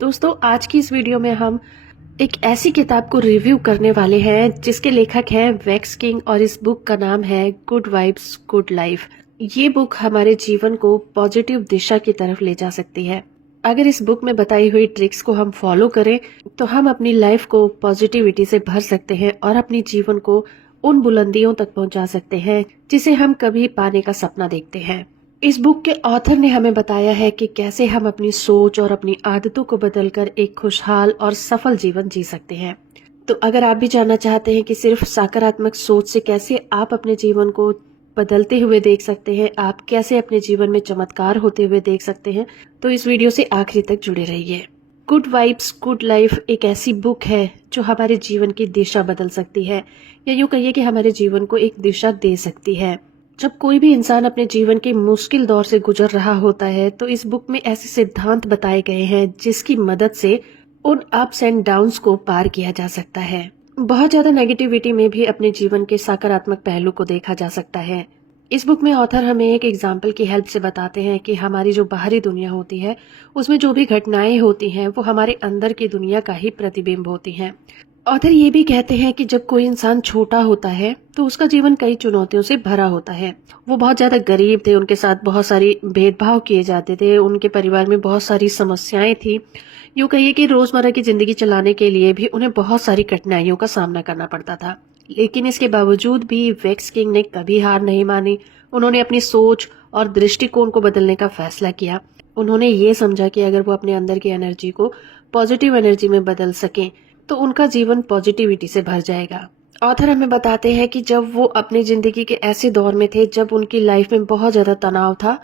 दोस्तों, आज की इस वीडियो में हम एक ऐसी किताब को रिव्यू करने वाले हैं जिसके लेखक हैं वेक्स किंग और इस बुक का नाम है गुड वाइब्स गुड लाइफ। ये बुक हमारे जीवन को पॉजिटिव दिशा की तरफ ले जा सकती है। अगर इस बुक में बताई हुई ट्रिक्स को हम फॉलो करें तो हम अपनी लाइफ को पॉजिटिविटी से भर सकते हैं और अपने जीवन को उन बुलंदियों तक पहुंचा सकते हैं जिसे हम कभी पाने का सपना देखते हैं। इस बुक के ऑथर ने हमें बताया है कि कैसे हम अपनी सोच और अपनी आदतों को बदलकर एक खुशहाल और सफल जीवन जी सकते हैं। तो अगर आप भी जानना चाहते हैं कि सिर्फ सकारात्मक सोच से कैसे आप अपने जीवन को बदलते हुए देख सकते हैं, आप कैसे अपने जीवन में चमत्कार होते हुए देख सकते हैं, तो इस वीडियो से आखिरी तक जुड़े रहिए। गुड वाइब्स गुड लाइफ एक ऐसी बुक है जो हमारे जीवन की दिशा बदल सकती है, या यूं कहिए कि हमारे जीवन को एक दिशा दे सकती है। जब कोई भी इंसान अपने जीवन के मुश्किल दौर से गुजर रहा होता है तो इस बुक में ऐसे सिद्धांत बताए गए हैं जिसकी मदद से उन अप्स एंड डाउन्स को पार किया जा सकता है। बहुत ज्यादा नेगेटिविटी में भी अपने जीवन के सकारात्मक पहलू को देखा जा सकता है। इस बुक में ऑथर हमें एक एग्जाम्पल की हेल्प से बताते हैं कि हमारी जो बाहरी दुनिया होती है उसमें जो भी घटनाएं होती हैं वो हमारे अंदर की दुनिया का ही प्रतिबिंब होती हैं। ऑथर ये भी कहते हैं कि जब कोई इंसान छोटा होता है तो उसका जीवन कई चुनौतियों से भरा होता है। वो बहुत ज्यादा गरीब थे, उनके साथ बहुत सारी भेदभाव किए जाते थे, उनके परिवार में बहुत सारी समस्याएं थी। यूं कहिए कि रोजमर्रा की जिंदगी चलाने के लिए भी उन्हें बहुत सारी कठिनाइयों का सामना करना पड़ता था। लेकिन इसके बावजूद भी वेक्स किंग ने कभी हार नहीं मानी। उन्होंने अपनी सोच और दृष्टिकोण को बदलने का फैसला किया। उन्होंने ये समझा कि अगर वो अपने अंदर की एनर्जी को पॉजिटिव एनर्जी में बदल सकें तो उनका जीवन पॉजिटिविटी से भर जाएगा। ऑथर हमें बताते हैं कि जब वो अपनी जिंदगी के ऐसे दौर में थे जब उनकी लाइफ में बहुत ज्यादा तनाव था,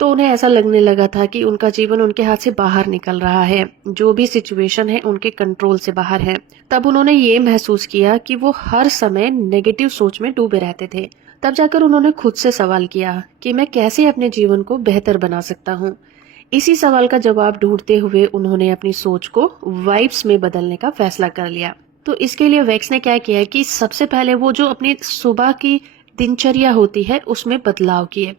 तो उन्हें ऐसा लगने लगा था कि उनका जीवन उनके हाथ से बाहर निकल रहा है, जो भी सिचुएशन है उनके कंट्रोल से बाहर है। तब उन्होंने ये महसूस किया कि वो हर समय नेगेटिव सोच में डूबे रहते थे। तब जाकर उन्होंने खुद से सवाल किया कि मैं कैसे अपने जीवन को बेहतर बना सकता हूँ। इसी सवाल का जवाब ढूंढते हुए उन्होंने अपनी सोच को वाइब्स में बदलने का फैसला कर लिया। तो इसके लिए वेक्स ने क्या किया कि सबसे पहले वो जो अपनी सुबह की दिनचर्या होती है उसमें बदलाव किए।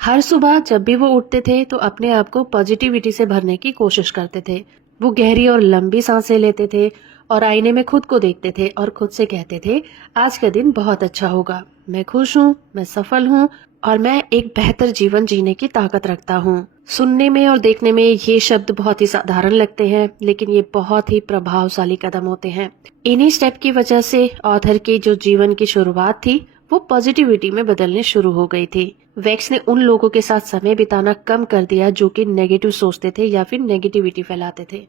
हर सुबह जब भी वो उठते थे तो अपने आप को पॉजिटिविटी से भरने की कोशिश करते थे। वो गहरी और लंबी सांसें लेते थे और आईने में खुद को देखते थे और खुद से कहते थे, आज का दिन बहुत अच्छा होगा, मैं खुश हूँ, मैं सफल हूँ और मैं एक बेहतर जीवन जीने की ताकत रखता हूँ। सुनने में और देखने में ये शब्द बहुत ही साधारण लगते हैं, लेकिन ये बहुत ही प्रभावशाली कदम होते हैं। इन्हीं स्टेप की वजह से ऑथर की जो जीवन की शुरुआत थी वो पॉजिटिविटी में बदलने शुरू हो गई थी। वेक्स ने उन लोगों के साथ समय बिताना कम कर दिया जो कि नेगेटिव सोचते थे या फिर नेगेटिविटी फैलाते थे।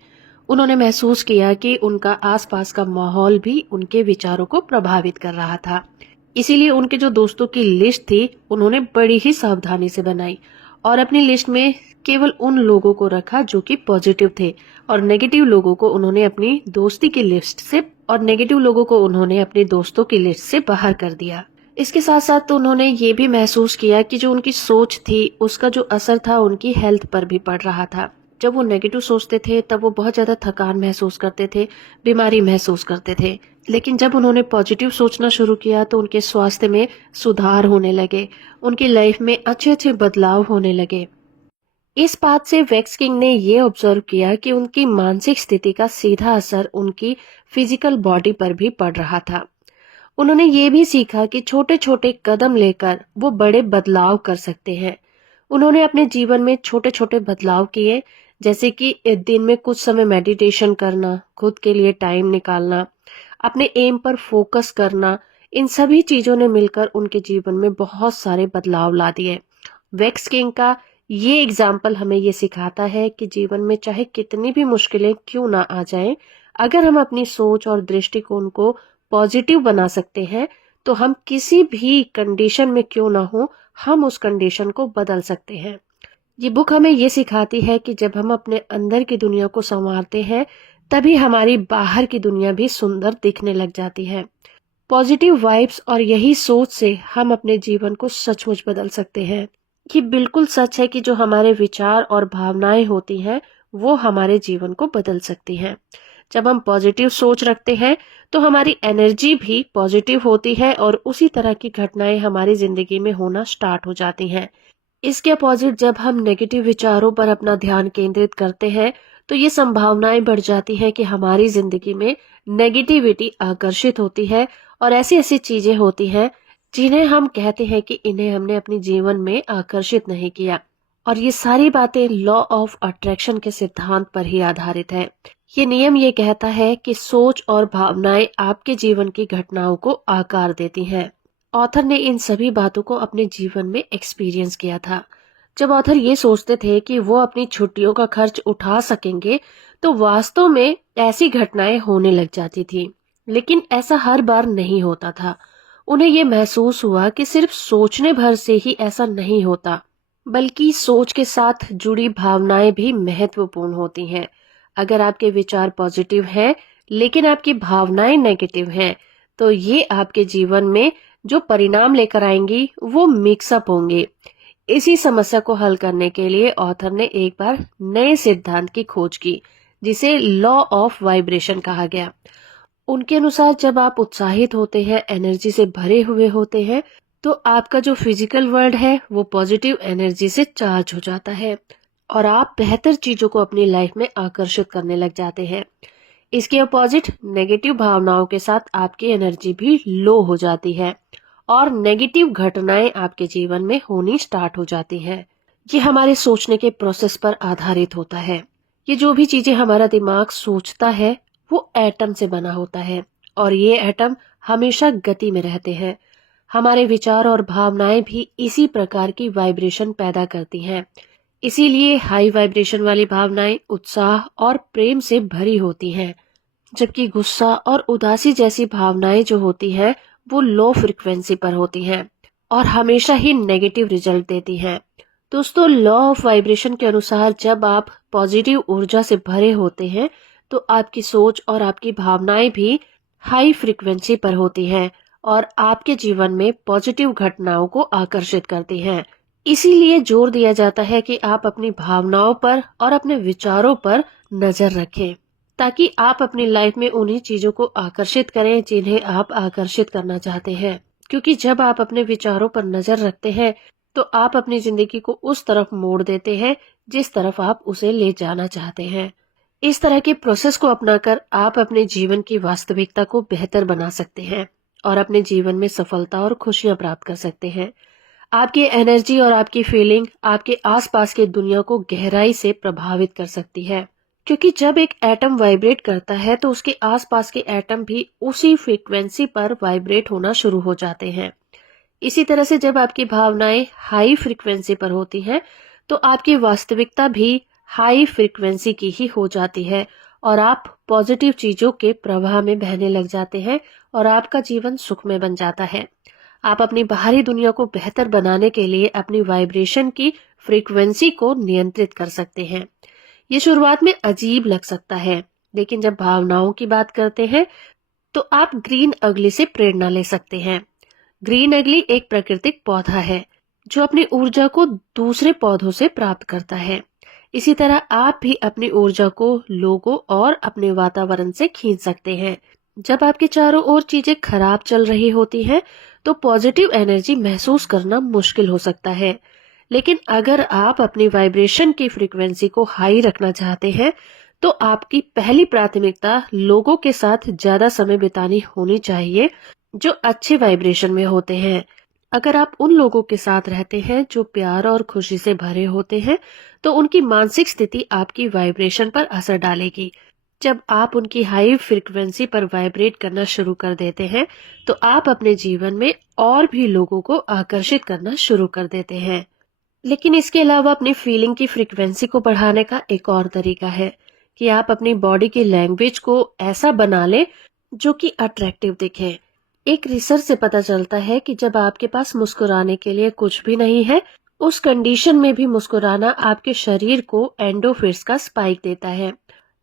उन्होंने महसूस किया कि उनका आसपास का माहौल भी उनके विचारों को प्रभावित कर रहा था। इसीलिए उनके जो दोस्तों की लिस्ट थी उन्होंने बड़ी ही सावधानी से बनाई और अपनी लिस्ट में केवल उन लोगों को रखा जो कि पॉजिटिव थे, और नेगेटिव लोगों को उन्होंने अपनी दोस्ती की लिस्ट से और नेगेटिव लोगों को उन्होंने अपने दोस्तों की लिस्ट से बाहर कर दिया। इसके साथ साथ तो उन्होंने ये भी महसूस किया कि जो उनकी सोच थी उसका जो असर था उनकी हेल्थ पर भी पड़ रहा था। जब वो नेगेटिव सोचते थे तब वो बहुत ज्यादा थकान महसूस करते थे, बीमारी महसूस करते थे। लेकिन जब उन्होंने पॉजिटिव सोचना शुरू किया तो उनके स्वास्थ्य में सुधार होने लगे, उनकी लाइफ में अच्छे अच्छे बदलाव होने लगे। इस बात से वेक्स किंग ने ये ऑब्जर्व किया कि उनकी मानसिक स्थिति का सीधा असर उनकी फिजिकल बॉडी पर भी पड़ रहा था। उन्होंने ये भी सीखा कि छोटे छोटे कदम लेकर वो बड़े बदलाव कर सकते हैं। उन्होंने अपने जीवन में छोटे छोटे बदलाव किए, जैसे कि दिन में कुछ समय मेडिटेशन करना, खुद के लिए टाइम निकालना, अपने एम पर फोकस करना। इन सभी चीजों ने मिलकर उनके जीवन में बहुत सारे बदलाव ला दिए। वेक्स किंग का ये एग्जाम्पल हमें ये सिखाता है कि जीवन में चाहे कितनी भी मुश्किलें क्यों ना आ जाएं, अगर हम अपनी सोच और दृष्टिकोण को पॉजिटिव बना सकते हैं तो हम किसी भी कंडीशन में क्यों ना हो, हम उस कंडीशन को बदल सकते हैं। ये बुक हमें ये सिखाती है कि जब हम अपने अंदर की दुनिया को संवारते हैं तभी हमारी बाहर की दुनिया भी सुंदर दिखने लग जाती है। पॉजिटिव वाइब्स और यही सोच से हम अपने जीवन को सचमुच बदल सकते हैं। ये बिल्कुल सच है कि जो हमारे विचार और भावनाएं होती हैं वो हमारे जीवन को बदल सकती हैं। जब हम पॉजिटिव सोच रखते हैं तो हमारी एनर्जी भी पॉजिटिव होती है और उसी तरह की घटनाएं हमारी जिंदगी में होना स्टार्ट हो जाती हैं। इसके अपोजिट जब हम नेगेटिव विचारों पर अपना ध्यान केंद्रित करते हैं तो ये संभावनाएं बढ़ जाती हैं कि हमारी जिंदगी में नेगेटिविटी आकर्षित होती है और ऐसी ऐसी चीजें होती हैं जिन्हें हम कहते हैं कि इन्हें हमने अपने जीवन में आकर्षित नहीं किया। और ये सारी बातें लॉ ऑफ अट्रैक्शन के सिद्धांत पर ही आधारित है। ये नियम ये कहता है कि सोच और भावनाएं आपके जीवन की घटनाओं को आकार देती हैं। ऑथर ने इन सभी बातों को अपने जीवन में एक्सपीरियंस किया था। जब ऑथर ये सोचते थे कि वो अपनी छुट्टियों का खर्च उठा सकेंगे, तो वास्तव में ऐसी घटनाएं होने लग जाती थी। लेकिन ऐसा हर बार नहीं होता था। उन्हें ये महसूस हुआ कि सिर्फ सोचने भर से ही ऐसा नहीं होता, बल्कि सोच के साथ जुड़ी भावनाएं भी महत्वपूर्ण होती हैं। अगर आपके विचार पॉजिटिव हैं, लेकिन आपकी भावनाएं नेगेटिव हैं, तो ये आपके जीवन में जो परिणाम लेकर आएंगी वो मिक्सअप होंगे। इसी समस्या को हल करने के लिए ऑथर ने एक बार नए सिद्धांत की खोज की, जिसे लॉ ऑफ वाइब्रेशन कहा गया। उनके अनुसार जब आप उत्साहित होते हैं, एनर्जी से भरे हुए होते हैं, तो आपका जो फिजिकल वर्ल्ड है वो पॉजिटिव एनर्जी से चार्ज हो जाता है और आप बेहतर चीजों को अपनी लाइफ में आकर्षित करने लग जाते हैं। इसके अपोजिट नेगेटिव भावनाओं के साथ आपकी एनर्जी भी लो हो जाती है और नेगेटिव घटनाएं आपके जीवन में होनी स्टार्ट हो जाती हैं। ये हमारे सोचने के प्रोसेस पर आधारित होता है। ये जो भी चीजें हमारा दिमाग सोचता है वो एटम से बना होता है और ये एटम हमेशा गति में रहते हैं। हमारे विचार और भावनाएं भी इसी प्रकार की वाइब्रेशन पैदा करती हैं। इसीलिए हाई वाइब्रेशन वाली भावनाएं उत्साह और प्रेम से भरी होती हैं, जबकि गुस्सा और उदासी जैसी भावनाएं जो होती हैं वो लो फ्रिक्वेंसी पर होती हैं और हमेशा ही नेगेटिव रिजल्ट देती हैं। दोस्तों, लॉ ऑफ वाइब्रेशन के अनुसार जब आप पॉजिटिव ऊर्जा से भरे होते हैं, तो आपकी सोच और आपकी भावनाएं भी हाई फ्रिक्वेंसी पर होती हैं और आपके जीवन में पॉजिटिव घटनाओं को आकर्षित करती हैं। इसीलिए जोर दिया जाता है कि आप अपनी भावनाओं पर और अपने विचारों पर नजर रखें, ताकि आप अपनी लाइफ में उन्हीं चीजों को आकर्षित करें जिन्हें आप आकर्षित करना चाहते हैं। क्योंकि जब आप अपने विचारों पर नजर रखते हैं, तो आप अपनी जिंदगी को उस तरफ मोड़ देते हैं जिस तरफ आप उसे ले जाना चाहते हैं। इस तरह के प्रोसेस को अपनाकर आप अपने जीवन की वास्तविकता को बेहतर बना सकते हैं और अपने जीवन में सफलता और खुशियां प्राप्त कर सकते हैं। आपकी एनर्जी और आपकी फीलिंग आपके आसपास की दुनिया को गहराई से प्रभावित कर सकती है, क्योंकि जब एक एटम वाइब्रेट करता है तो उसके आसपास के एटम भी उसी फ्रीक्वेंसी पर वाइब्रेट होना शुरू हो जाते हैं। इसी तरह से जब आपकी भावनाएं हाई फ्रीक्वेंसी पर होती हैं, तो आपकी वास्तविकता भी हाई फ्रीक्वेंसी की ही हो जाती है और आप पॉजिटिव चीजों के प्रवाह में बहने लग जाते हैं और आपका जीवन सुखमय बन जाता है। आप अपनी बाहरी दुनिया को बेहतर बनाने के लिए अपनी वाइब्रेशन की फ्रीक्वेंसी को नियंत्रित कर सकते हैं। ये शुरुआत में अजीब लग सकता है, लेकिन जब भावनाओं की बात करते हैं तो आप ग्रीन अगली से प्रेरणा ले सकते हैं। ग्रीन अगली एक प्राकृतिक पौधा है जो अपनी ऊर्जा को दूसरे पौधों से प्राप्त करता है। इसी तरह आप भी अपनी ऊर्जा को लोगों और अपने वातावरण से खींच सकते हैं। जब आपके चारों ओर चीजें खराब चल रही होती हैं, तो पॉजिटिव एनर्जी महसूस करना मुश्किल हो सकता है। लेकिन अगर आप अपनी वाइब्रेशन की फ्रीक्वेंसी को हाई रखना चाहते हैं, तो आपकी पहली प्राथमिकता लोगों के साथ ज्यादा समय बितानी होनी चाहिए जो अच्छे वाइब्रेशन में होते हैं। अगर आप उन लोगों के साथ रहते हैं जो प्यार और खुशी से भरे होते हैं, तो उनकी मानसिक स्थिति आपकी वाइब्रेशन पर असर डालेगी। जब आप उनकी हाई फ्रीक्वेंसी पर वाइब्रेट करना शुरू कर देते हैं, तो आप अपने जीवन में और भी लोगों को आकर्षित करना शुरू कर देते हैं। लेकिन इसके अलावा अपनी फीलिंग की फ्रीक्वेंसी को बढ़ाने का एक और तरीका है कि आप अपनी बॉडी की लैंग्वेज को ऐसा बना लें जो कि अट्रैक्टिव दिखे। एक रिसर्च से पता चलता है कि जब आपके पास मुस्कुराने के लिए कुछ भी नहीं है, उस कंडीशन में भी मुस्कुराना आपके शरीर को एंडोर्फिन्स का स्पाइक देता है।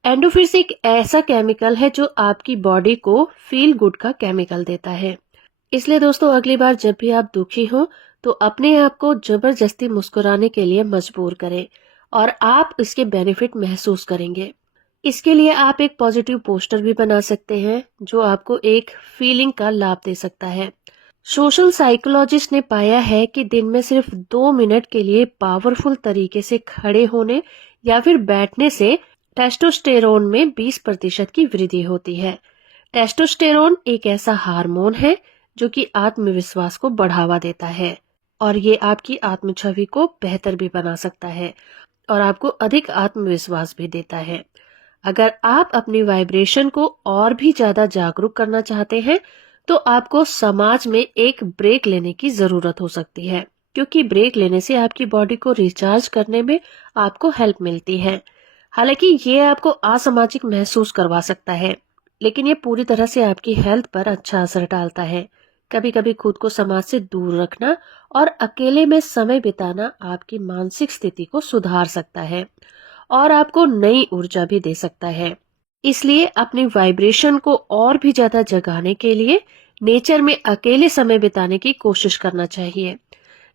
एंडोर्फिन्स एक ऐसा केमिकल है जो आपकी बॉडी को फील गुड का केमिकल देता है। इसलिए दोस्तों, अगली बार जब भी आप दुखी हो, तो अपने आप को जबरदस्ती मुस्कुराने के लिए मजबूर करें और आप इसके बेनिफिट महसूस करेंगे। इसके लिए आप एक पॉजिटिव पोस्टर भी बना सकते हैं जो आपको एक फीलिंग का लाभ दे सकता है। सोशल साइकोलॉजिस्ट ने पाया है कि दिन में सिर्फ 2 मिनट के लिए पावरफुल तरीके से खड़े होने या फिर बैठने से टेस्टोस्टेरोन में 20% की वृद्धि होती है। टेस्टोस्टेरोन एक ऐसा हार्मोन है जो कि आत्मविश्वास को बढ़ावा देता है और ये आपकी आत्म छवि को बेहतर भी बना सकता है और आपको अधिक आत्मविश्वास भी देता है। अगर आप अपनी वाइब्रेशन को और भी ज्यादा जागरूक करना चाहते हैं तो आपको समाज में एक ब्रेक लेने की जरूरत हो सकती है, क्योंकि ब्रेक लेने से आपकी बॉडी को रिचार्ज करने में आपको हेल्प मिलती है। हालांकि ये आपको असामाजिक महसूस करवा सकता है, लेकिन ये पूरी तरह से आपकी हेल्थ पर अच्छा असर डालता है। कभी कभी खुद को समाज से दूर रखना और अकेले में समय बिताना आपकी मानसिक स्थिति को सुधार सकता है और आपको नई ऊर्जा भी दे सकता है। इसलिए अपनी वाइब्रेशन को और भी ज्यादा जगाने के लिए नेचर में अकेले समय बिताने की कोशिश करना चाहिए।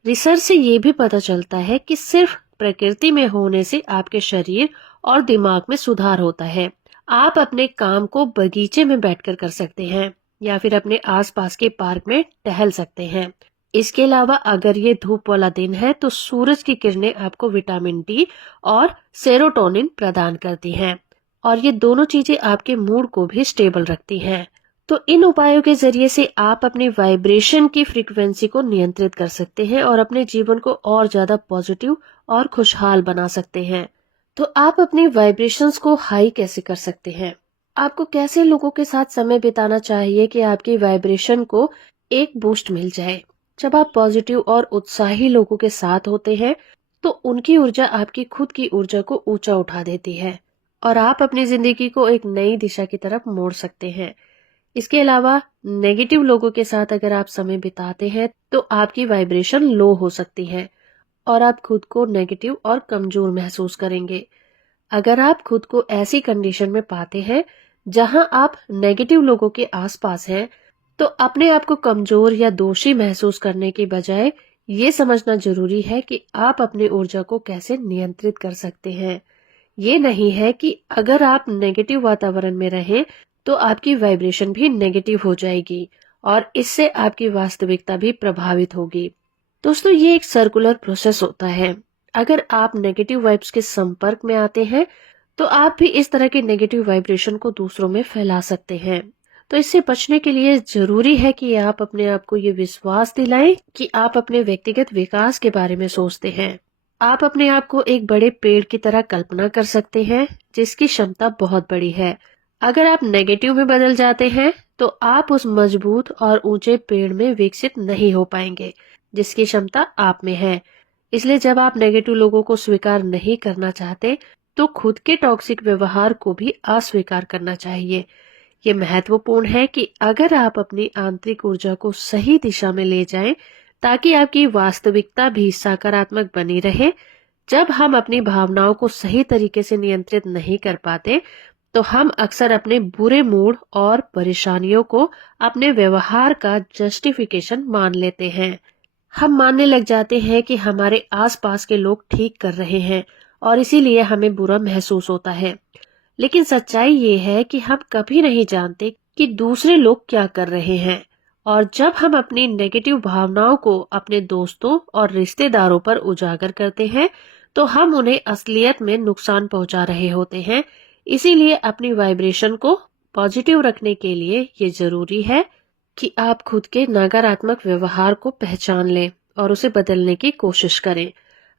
रिसर्च से ये भी पता चलता है कि सिर्फ प्रकृति में होने से आपके शरीर और दिमाग में सुधार होता है। आप अपने काम को बगीचे में बैठकर कर सकते हैं या फिर अपने आसपास के पार्क में टहल सकते हैं। इसके अलावा अगर ये धूप वाला दिन है तो सूरज की किरणें आपको विटामिन डी और सेरोटोनिन प्रदान करती हैं और ये दोनों चीजें आपके मूड को भी स्टेबल रखती हैं। तो इन उपायों के जरिए से आप अपनी वाइब्रेशन की फ्रीक्वेंसी को नियंत्रित कर सकते हैं और अपने जीवन को और ज्यादा पॉजिटिव और खुशहाल बना सकते हैं। तो आप अपनी वाइब्रेशंस को हाई कैसे कर सकते हैं? आपको कैसे लोगों के साथ समय बिताना चाहिए कि आपकी वाइब्रेशन को एक बूस्ट मिल जाए? जब आप पॉजिटिव और उत्साही लोगों के साथ होते हैं तो उनकी ऊर्जा आपकी खुद की ऊर्जा को ऊंचा उठा देती है और आप अपनी जिंदगी को एक नई दिशा की तरफ मोड़ सकते हैं। इसके अलावा नेगेटिव लोगों के साथ अगर आप समय बिताते हैं तो आपकी वाइब्रेशन लो हो सकती है और आप खुद को नेगेटिव और कमजोर महसूस करेंगे। अगर आप खुद को ऐसी कंडीशन में पाते हैं जहां आप नेगेटिव लोगों के आसपास हैं तो अपने आप को कमजोर या दोषी महसूस करने के बजाय ये समझना जरूरी है कि आप अपनी ऊर्जा को कैसे नियंत्रित कर सकते हैं। ये नहीं है कि अगर आप नेगेटिव वातावरण में रहें तो आपकी वाइब्रेशन भी नेगेटिव हो जाएगी और इससे आपकी वास्तविकता भी प्रभावित होगी। दोस्तों, ये एक सर्कुलर प्रोसेस होता है। अगर आप नेगेटिव वाइब्स के संपर्क में आते हैं तो आप भी इस तरह के नेगेटिव वाइब्रेशन को दूसरों में फैला सकते हैं। तो इससे बचने के लिए जरूरी है कि आप अपने आप को ये विश्वास दिलाएं कि आप अपने व्यक्तिगत विकास के बारे में सोचते हैं। आप अपने आप को एक बड़े पेड़ की तरह कल्पना कर सकते हैं जिसकी क्षमता बहुत बड़ी है। अगर आप नेगेटिव में बदल जाते हैं तो आप उस मजबूत और ऊंचे पेड़ में विकसित नहीं हो पाएंगे जिसकी क्षमता आप में है। इसलिए जब आप नेगेटिव लोगों को स्वीकार नहीं करना चाहते तो खुद के टॉक्सिक व्यवहार को भी अस्वीकार करना चाहिए। ये महत्वपूर्ण है कि अगर आप अपनी आंतरिक ऊर्जा को सही दिशा में ले जाएं ताकि आपकी वास्तविकता भी सकारात्मक बनी रहे। जब हम अपनी भावनाओं को सही तरीके से नियंत्रित नहीं कर पाते तो हम अक्सर अपने बुरे मूड और परेशानियों को अपने व्यवहार का जस्टिफिकेशन मान लेते हैं। हम मानने लग जाते हैं कि हमारे आसपास के लोग ठीक कर रहे हैं और इसीलिए हमें बुरा महसूस होता है। लेकिन सच्चाई ये है कि हम कभी नहीं जानते कि दूसरे लोग क्या कर रहे हैं और जब हम अपनी नेगेटिव भावनाओं को अपने दोस्तों और रिश्तेदारों पर उजागर करते हैं तो हम उन्हें असलियत में नुकसान पहुंचा रहे होते हैं। इसीलिए अपनी वाइब्रेशन को पॉजिटिव रखने के लिए ये जरूरी है कि आप खुद के नकारात्मक व्यवहार को पहचान लें और उसे बदलने की कोशिश करें।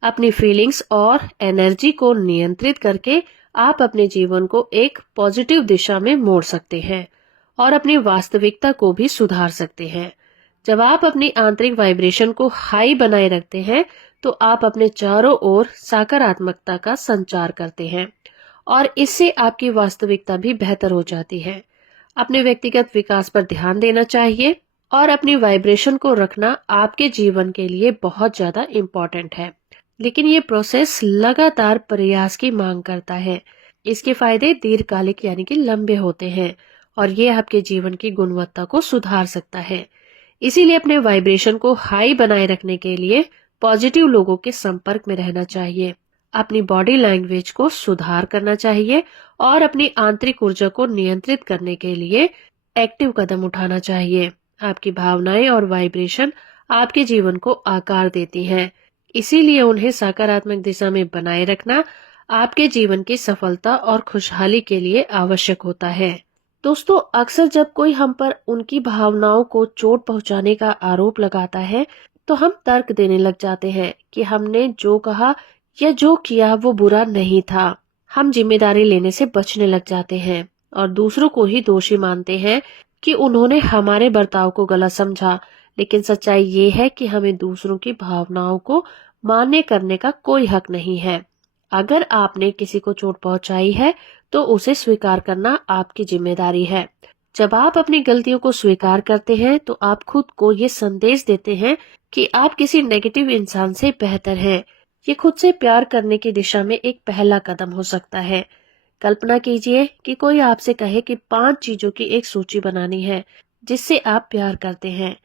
अपनी फीलिंग्स और एनर्जी को नियंत्रित करके आप अपने जीवन को एक पॉजिटिव दिशा में मोड़ सकते हैं और अपनी वास्तविकता को भी सुधार सकते हैं। जब आप अपनी आंतरिक वाइब्रेशन को हाई बनाए रखते हैं तो आप अपने चारों ओर सकारात्मकता का संचार करते हैं और इससे आपकी वास्तविकता भी बेहतर हो जाती है। अपने व्यक्तिगत विकास पर ध्यान देना चाहिए और अपनी वाइब्रेशन को रखना आपके जीवन के लिए बहुत ज्यादा इम्पोर्टेंट है। लेकिन ये प्रोसेस लगातार प्रयास की मांग करता है। इसके फायदे दीर्घकालिक यानी कि लंबे होते हैं और ये आपके जीवन की गुणवत्ता को सुधार सकता है। इसीलिए अपने वाइब्रेशन को हाई बनाए रखने के लिए पॉजिटिव लोगों के संपर्क में रहना चाहिए, अपनी बॉडी लैंग्वेज को सुधार करना चाहिए और अपनी आंतरिक ऊर्जा को नियंत्रित करने के लिए एक्टिव कदम उठाना चाहिए। आपकी भावनाएं और वाइब्रेशन आपके जीवन को आकार देती हैं, इसीलिए उन्हें सकारात्मक दिशा में बनाए रखना आपके जीवन की सफलता और खुशहाली के लिए आवश्यक होता है। दोस्तों, अक्सर जब कोई हम पर उनकी भावनाओं को चोट पहुंचाने का आरोप लगाता है, तो हम तर्क देने लग जाते हैं कि हमने जो कहा या जो किया वो बुरा नहीं था। हम जिम्मेदारी लेने से बचने लग जाते हैं और दूसरों को ही दोषी मानते हैं कि उन्होंने हमारे बर्ताव को गलत समझा। लेकिन सच्चाई ये है कि हमें दूसरों की भावनाओं को मान्य करने का कोई हक नहीं है। अगर आपने किसी को चोट पहुंचाई है तो उसे स्वीकार करना आपकी जिम्मेदारी है। जब आप अपनी गलतियों को स्वीकार करते हैं तो आप खुद को ये संदेश देते हैं कि आप किसी नेगेटिव इंसान से बेहतर हैं। ये खुद से प्यार करने की दिशा में एक पहला कदम हो सकता है। कल्पना कीजिए कि कोई आपसे कहे कि 5 चीजों की एक सूची बनानी है जिससे आप प्यार करते हैं।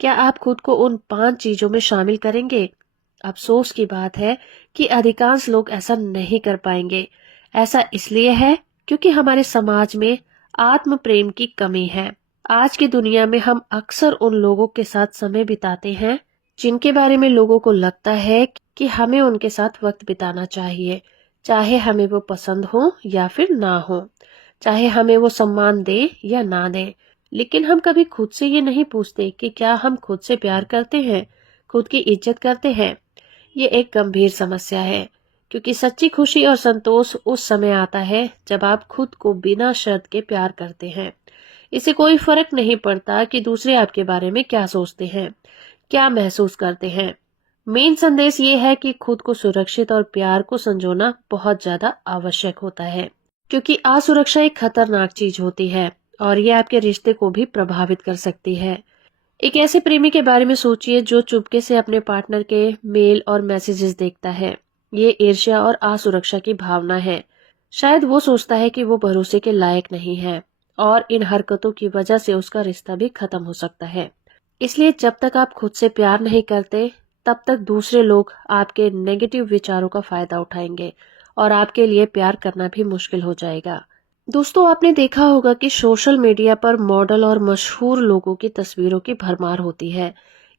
क्या आप खुद को उन 5 चीजों में शामिल करेंगे? अफसोस की बात है कि अधिकांश लोग ऐसा नहीं कर पाएंगे। ऐसा इसलिए है क्योंकि हमारे समाज में आत्म प्रेम की कमी है। आज की दुनिया में हम अक्सर उन लोगों के साथ समय बिताते हैं जिनके बारे में लोगों को लगता है कि हमें उनके साथ वक्त बिताना चाहिए, चाहे हमें वो पसंद हो या फिर ना हो, चाहे हमें वो सम्मान दे या ना दे। लेकिन हम कभी खुद से ये नहीं पूछते कि क्या हम खुद से प्यार करते हैं, खुद की इज्जत करते हैं। ये एक गंभीर समस्या है, क्योंकि सच्ची खुशी और संतोष उस समय आता है जब आप खुद को बिना शर्त के प्यार करते हैं। इसे कोई फर्क नहीं पड़ता कि दूसरे आपके बारे में क्या सोचते हैं, क्या महसूस करते हैं। मेन संदेश ये है कि खुद को सुरक्षित और प्यार को संजोना बहुत ज्यादा आवश्यक होता है, क्योंकि असुरक्षा एक खतरनाक चीज होती है और ये आपके रिश्ते को भी प्रभावित कर सकती है। एक ऐसे प्रेमी के बारे में सोचिए जो चुपके से अपने पार्टनर के मेल और मैसेजेस देखता है। ये ईर्ष्या और असुरक्षा की भावना है। शायद वो सोचता है कि वो भरोसे के लायक नहीं है और इन हरकतों की वजह से उसका रिश्ता भी खत्म हो सकता है। इसलिए जब तक आप खुद से प्यार नहीं करते, तब तक दूसरे लोग आपके नेगेटिव विचारों का फायदा उठाएंगे और आपके लिए प्यार करना भी मुश्किल हो जाएगा। दोस्तों, आपने देखा होगा कि सोशल मीडिया पर मॉडल और मशहूर लोगों की तस्वीरों की भरमार होती है।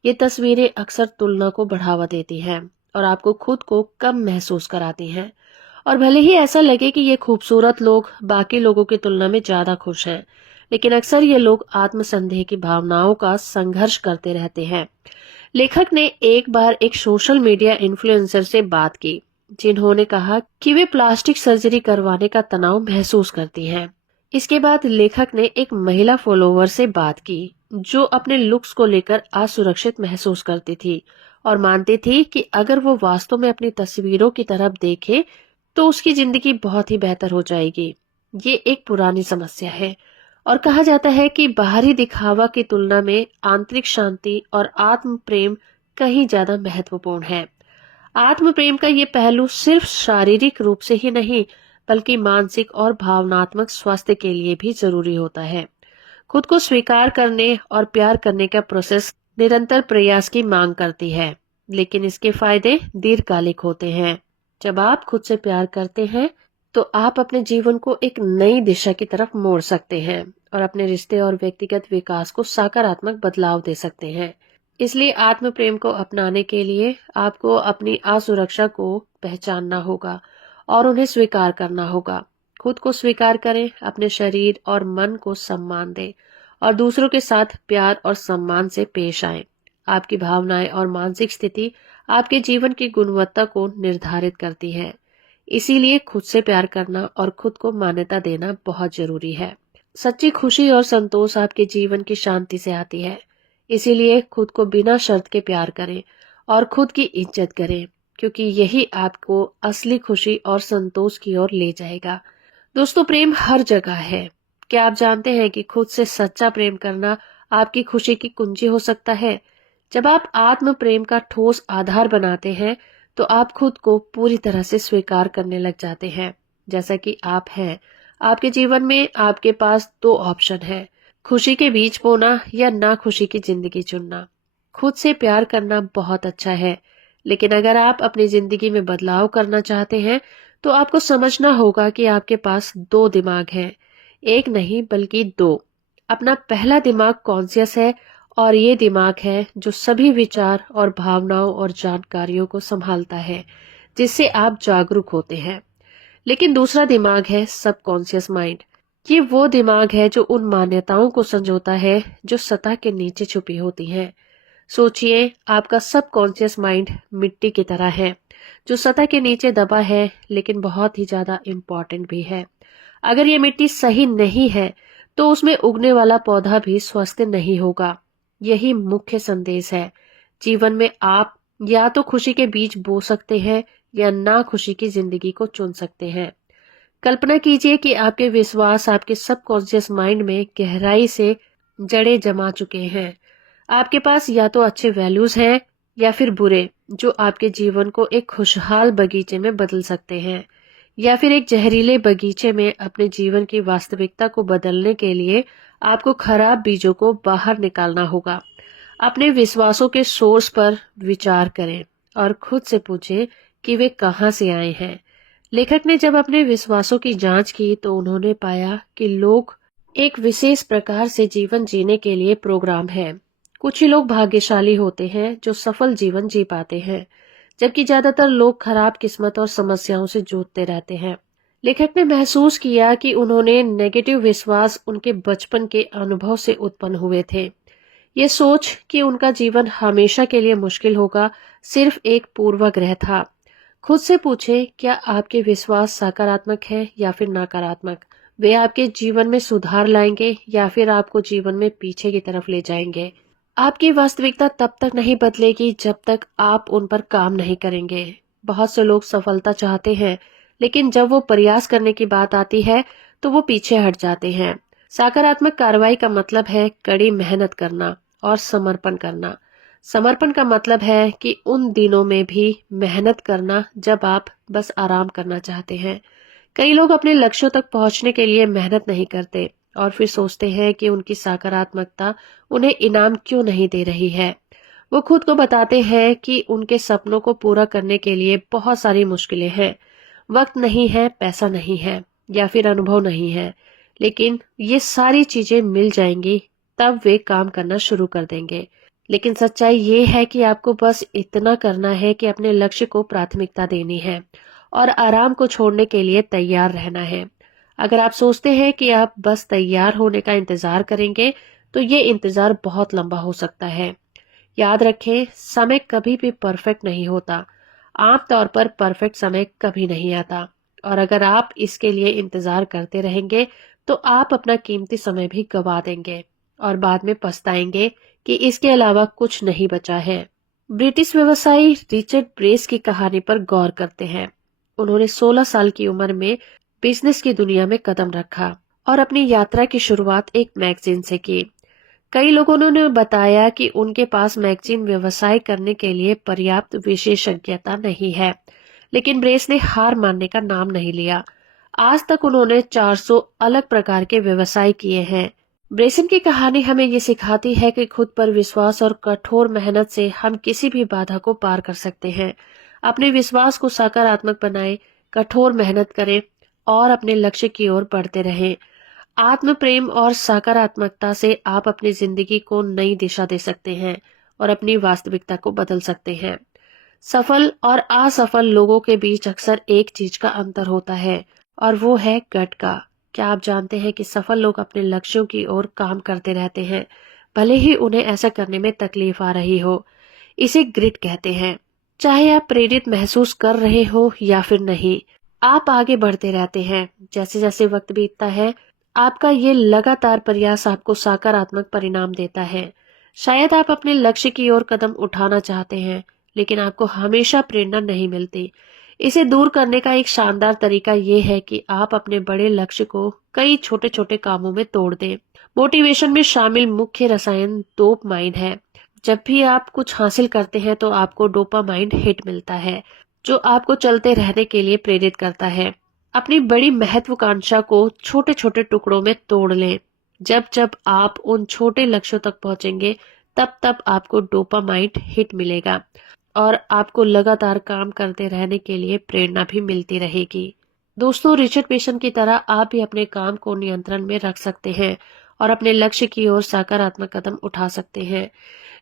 ये तस्वीरें अक्सर तुलना को बढ़ावा देती हैं और आपको खुद को कम महसूस कराती हैं। और भले ही ऐसा लगे कि ये खूबसूरत लोग बाकी लोगों की तुलना में ज्यादा खुश हैं, लेकिन अक्सर ये लोग आत्मसंदेह की भावनाओं का संघर्ष करते रहते हैं। लेखक ने एक बार एक सोशल मीडिया इन्फ्लुएंसर से बात की जिन्होंने कहा कि वे प्लास्टिक सर्जरी करवाने का तनाव महसूस करती हैं। इसके बाद लेखक ने एक महिला फॉलोवर से बात की जो अपने लुक्स को लेकर असुरक्षित महसूस करती थी और मानती थी कि अगर वो वास्तव में अपनी तस्वीरों की तरफ देखे तो उसकी जिंदगी बहुत ही बेहतर हो जाएगी। ये एक पुरानी समस्या है और कहा जाता है कि बाहरी दिखावा की तुलना में आंतरिक शांति और आत्म प्रेम कहीं ज्यादा महत्वपूर्ण है। आत्म प्रेम का ये पहलू सिर्फ शारीरिक रूप से ही नहीं, बल्कि मानसिक और भावनात्मक स्वास्थ्य के लिए भी जरूरी होता है। खुद को स्वीकार करने और प्यार करने का प्रोसेस निरंतर प्रयास की मांग करती है, लेकिन इसके फायदे दीर्घकालिक होते हैं। जब आप खुद से प्यार करते हैं तो आप अपने जीवन को एक नई दिशा की तरफ मोड़ सकते हैं और अपने रिश्ते और व्यक्तिगत विकास को सकारात्मक बदलाव दे सकते हैं। इसलिए आत्म प्रेम को अपनाने के लिए आपको अपनी असुरक्षा को पहचानना होगा और उन्हें स्वीकार करना होगा। खुद को स्वीकार करें, अपने शरीर और मन को सम्मान दें और दूसरों के साथ प्यार और सम्मान से पेश आएं। आपकी भावनाएं और मानसिक स्थिति आपके जीवन की गुणवत्ता को निर्धारित करती है। इसीलिए खुद से प्यार करना और खुद को मान्यता देना बहुत जरूरी है। सच्ची खुशी और संतोष आपके जीवन की शांति से आती है। इसीलिए खुद को बिना शर्त के प्यार करें और खुद की इज्जत करें, क्योंकि यही आपको असली खुशी और संतोष की ओर ले जाएगा। दोस्तों, प्रेम हर जगह है। क्या आप जानते हैं कि खुद से सच्चा प्रेम करना आपकी खुशी की कुंजी हो सकता है? जब आप आत्म प्रेम का ठोस आधार बनाते हैं तो आप खुद को पूरी तरह से स्वीकार करने लग जाते हैं जैसा कि आप हैं। आपके जीवन में आपके पास 2 ऑप्शन है, खुशी के बीच बोना या ना खुशी की जिंदगी चुनना। खुद से प्यार करना बहुत अच्छा है, लेकिन अगर आप अपनी जिंदगी में बदलाव करना चाहते हैं तो आपको समझना होगा कि आपके पास 2 दिमाग हैं, एक नहीं बल्कि 2। अपना पहला दिमाग कॉन्शियस है और ये दिमाग है जो सभी विचार और भावनाओं और जानकारियों को संभालता है, जिससे आप जागरूक होते हैं। लेकिन दूसरा दिमाग है सबकॉन्शियस माइंड। ये वो दिमाग है जो उन मान्यताओं को संजोता है जो सतह के नीचे छुपी होती हैं। सोचिए, आपका सबकॉन्शियस माइंड मिट्टी की तरह है जो सतह के नीचे दबा है, लेकिन बहुत ही ज्यादा इम्पोर्टेंट भी है। अगर ये मिट्टी सही नहीं है तो उसमें उगने वाला पौधा भी स्वस्थ नहीं होगा। यही मुख्य संदेश है। जीवन में आप या तो खुशी के बीज बो सकते हैं या ना खुशी की जिंदगी को चुन सकते हैं। कल्पना कीजिए कि आपके विश्वास आपके सबकॉन्शियस माइंड में गहराई से जड़ें जमा चुके हैं। आपके पास या तो अच्छे वैल्यूज हैं या फिर बुरे, जो आपके जीवन को एक खुशहाल बगीचे में बदल सकते हैं, या फिर एक जहरीले बगीचे में अपने जीवन की वास्तविकता को बदलने के लिए आपको खराब बीजों को बाहर निकालना होगा। अपने विश्वासों के सोर्स पर विचार करें और खुद से पूछें कि वे कहाँ से आए हैं। लेखक ने जब अपने विश्वासों की जांच की तो उन्होंने पाया कि लोग एक विशेष प्रकार से जीवन जीने के लिए प्रोग्राम है। कुछ ही लोग भाग्यशाली होते हैं जो सफल जीवन जी पाते हैं, जबकि ज्यादातर लोग खराब किस्मत और समस्याओं से जूझते रहते हैं। लेखक ने महसूस किया कि उन्होंने नेगेटिव विश्वास उनके बचपन के अनुभव से उत्पन्न हुए थे। ये सोच कि उनका जीवन हमेशा के लिए मुश्किल होगा सिर्फ एक पूर्वाग्रह था। खुद से पूछे, क्या आपके विश्वास सकारात्मक है या फिर नकारात्मक? वे आपके जीवन में सुधार लाएंगे या फिर आपको जीवन में पीछे की तरफ ले जाएंगे? आपकी वास्तविकता तब तक नहीं बदलेगी जब तक आप उन पर काम नहीं करेंगे। बहुत से लोग सफलता चाहते हैं, लेकिन जब वो प्रयास करने की बात आती है तो वो पीछे हट जाते हैं। सकारात्मक कार्रवाई का मतलब है कड़ी मेहनत करना और समर्पण करना। समर्पण का मतलब है कि उन दिनों में भी मेहनत करना जब आप बस आराम करना चाहते हैं। कई लोग अपने लक्ष्यों तक पहुंचने के लिए मेहनत नहीं करते और फिर सोचते हैं कि उनकी सकारात्मकता उन्हें इनाम क्यों नहीं दे रही है। वो खुद को बताते हैं कि उनके सपनों को पूरा करने के लिए बहुत सारी मुश्किलें हैं, वक्त नहीं है, पैसा नहीं है या फिर अनुभव नहीं है। लेकिन ये सारी चीजें मिल जाएंगी तब वे काम करना शुरू कर देंगे। लेकिन सच्चाई ये है कि आपको बस इतना करना है कि अपने लक्ष्य को प्राथमिकता देनी है और आराम को छोड़ने के लिए तैयार रहना है। अगर आप सोचते हैं कि आप बस तैयार होने का इंतजार करेंगे तो ये इंतजार बहुत लंबा हो सकता है। याद रखें, समय कभी भी परफेक्ट नहीं होता। आमतौर पर परफेक्ट समय कभी नहीं आता, और अगर आप इसके लिए इंतजार करते रहेंगे तो आप अपना कीमती समय भी गवा देंगे और बाद में पछताएंगे कि इसके अलावा कुछ नहीं बचा है। ब्रिटिश व्यवसायी रिचर्ड ब्रेस की कहानी पर गौर करते हैं। उन्होंने 16 साल की उम्र में बिजनेस की दुनिया में कदम रखा और अपनी यात्रा की शुरुआत एक मैगजीन से की। कई लोगों ने बताया कि उनके पास मैगजीन व्यवसाय करने के लिए पर्याप्त विशेषज्ञता नहीं है, लेकिन ब्रेस ने हार मानने का नाम नहीं लिया। आज तक उन्होंने 400 अलग प्रकार के व्यवसाय किए हैं। ब्रेसन की कहानी हमें ये सिखाती है कि खुद पर विश्वास और कठोर मेहनत से हम किसी भी बाधा को पार कर सकते हैं। अपने विश्वास को सकारात्मक बनाएं, कठोर मेहनत करें और अपने लक्ष्य की ओर बढ़ते रहें। आत्म प्रेम और सकारात्मकता से आप अपनी जिंदगी को नई दिशा दे सकते हैं और अपनी वास्तविकता को बदल सकते हैं। सफल और असफल लोगों के बीच अक्सर एक चीज का अंतर होता है और वो है गट का। क्या आप जानते हैं कि सफल लोग अपने लक्ष्यों की ओर काम करते रहते हैं, भले ही उन्हें ऐसा करने में तकलीफ आ रही हो। इसे ग्रिट कहते हैं। चाहे आप प्रेरित महसूस कर रहे हो या फिर नहीं, आप आगे बढ़ते रहते हैं। जैसे जैसे वक्त बीतता है, आपका ये लगातार प्रयास आपको सकारात्मक परिणाम देता है। शायद आप अपने लक्ष्य की ओर कदम उठाना चाहते हैं, लेकिन आपको हमेशा प्रेरणा नहीं मिलती। इसे दूर करने का एक शानदार तरीका ये है कि आप अपने बड़े लक्ष्य को कई छोटे छोटे कामों में तोड़ दें। मोटिवेशन में शामिल मुख्य रसायन डोपामाइन है। जब भी आप कुछ हासिल करते हैं तो आपको डोपामाइन हिट मिलता है, जो आपको चलते रहने के लिए प्रेरित करता है। अपनी बड़ी महत्वाकांक्षा को छोटे छोटे टुकड़ों में तोड़ लें। जब जब आप उन छोटे लक्ष्यों तक पहुंचेंगे, तब तब आपको डोपामाइन हिट मिलेगा और आपको लगातार काम करते रहने के लिए प्रेरणा भी मिलती रहेगी। दोस्तों, रिचर्ड पेशन की तरह आप भी अपने काम को नियंत्रण में रख सकते हैं और अपने लक्ष्य की ओर सकारात्मक कदम उठा सकते हैं।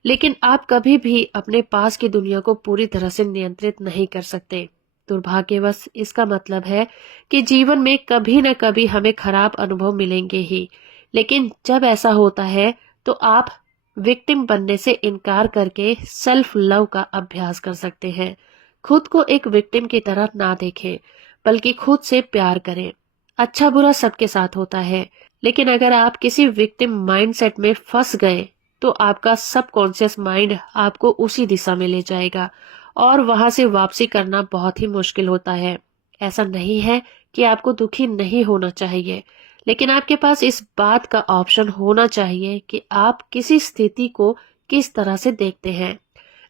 लेकिन आप कभी भी अपने पास की दुनिया को पूरी तरह से नियंत्रित नहीं कर सकते। दुर्भाग्यवश इसका मतलब है कि जीवन में कभी न कभी हमें खराब अनुभव मिलेंगे ही, लेकिन जब ऐसा होता है तो आप विक्टिम बनने से इनकार करके सेल्फ लव का अभ्यास कर सकते हैं। खुद को एक विक्टिम की तरह ना देखें, बल्कि खुद से प्यार करें। अच्छा बुरा सबके साथ होता है, लेकिन अगर आप किसी विक्टिम माइंडसेट में फंस गए तो आपका सबकॉन्शियस माइंड आपको उसी दिशा में ले जाएगा और वहां से वापसी करना बहुत ही मुश्किल होता है। ऐसा नहीं है कि आपको दुखी नहीं होना चाहिए, लेकिन आपके पास इस बात का ऑप्शन होना चाहिए कि आप किसी स्थिति को किस तरह से देखते हैं।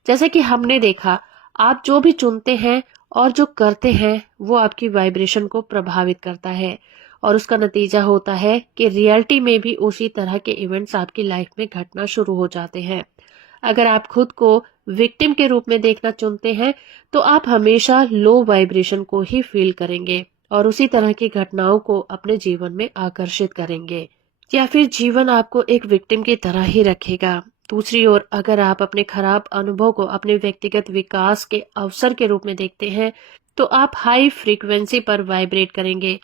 जैसे कि हमने देखा, आप जो भी चुनते हैं और जो करते हैं वो आपकी वाइब्रेशन को प्रभावित करता है और उसका नतीजा होता है कि रियलिटी में भी उसी तरह के इवेंट्स आपकी लाइफ में घटना शुरू हो जाते हैं। अगर आप खुद को विक्टिम के रूप में देखना चुनते हैं तो आप हमेशा लो वाइब्रेशन को ही फील करेंगे और उसी तरह की घटनाओं को अपने जीवन में आकर्षित करेंगे, या फिर जीवन आपको एक विक्टिम की तरह ही रखेगा। दूसरी ओर अगर आप अपने खराब अनुभव को अपने व्यक्तिगत विकास के अवसर के रूप में देखते हैं तो आप हाई फ्रीक्वेंसी पर वाइब्रेट करेंगे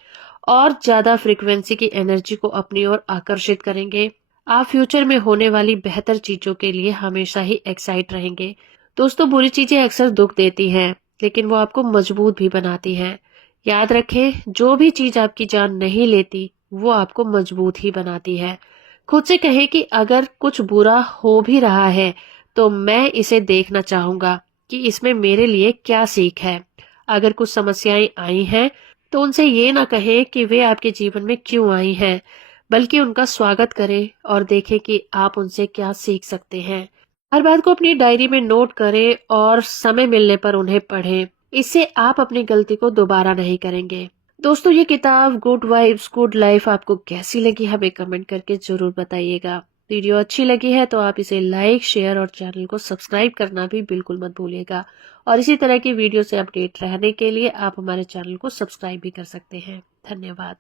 और ज्यादा फ्रीक्वेंसी की एनर्जी को अपनी ओर आकर्षित करेंगे। आप फ्यूचर में होने वाली बेहतर चीजों के लिए हमेशा ही एक्साइट रहेंगे। दोस्तों, बुरी चीजें अक्सर दुख देती हैं, लेकिन वो आपको मजबूत भी बनाती हैं। याद रखें, जो भी चीज आपकी जान नहीं लेती वो आपको मजबूत ही बनाती है। खुद से कहें कि अगर कुछ बुरा हो भी रहा है तो मैं इसे देखना चाहूंगा कि इसमें मेरे लिए क्या सीख है। अगर कुछ समस्याएं आई हैं तो उनसे ये ना कहें कि वे आपके जीवन में क्यों आई हैं, बल्कि उनका स्वागत करें और देखें कि आप उनसे क्या सीख सकते हैं। हर बात को अपनी डायरी में नोट करें और समय मिलने पर उन्हें पढ़ें। इससे आप अपनी गलती को दोबारा नहीं करेंगे। दोस्तों, ये किताब गुड वाइब्स गुड लाइफ आपको कैसी लगी हमें कमेंट करके जरूर बताइएगा। वीडियो अच्छी लगी है तो आप इसे लाइक, शेयर और चैनल को सब्सक्राइब करना भी बिल्कुल मत भूलिएगा। और इसी तरह की वीडियो से अपडेट रहने के लिए आप हमारे चैनल को सब्सक्राइब भी कर सकते हैं। धन्यवाद।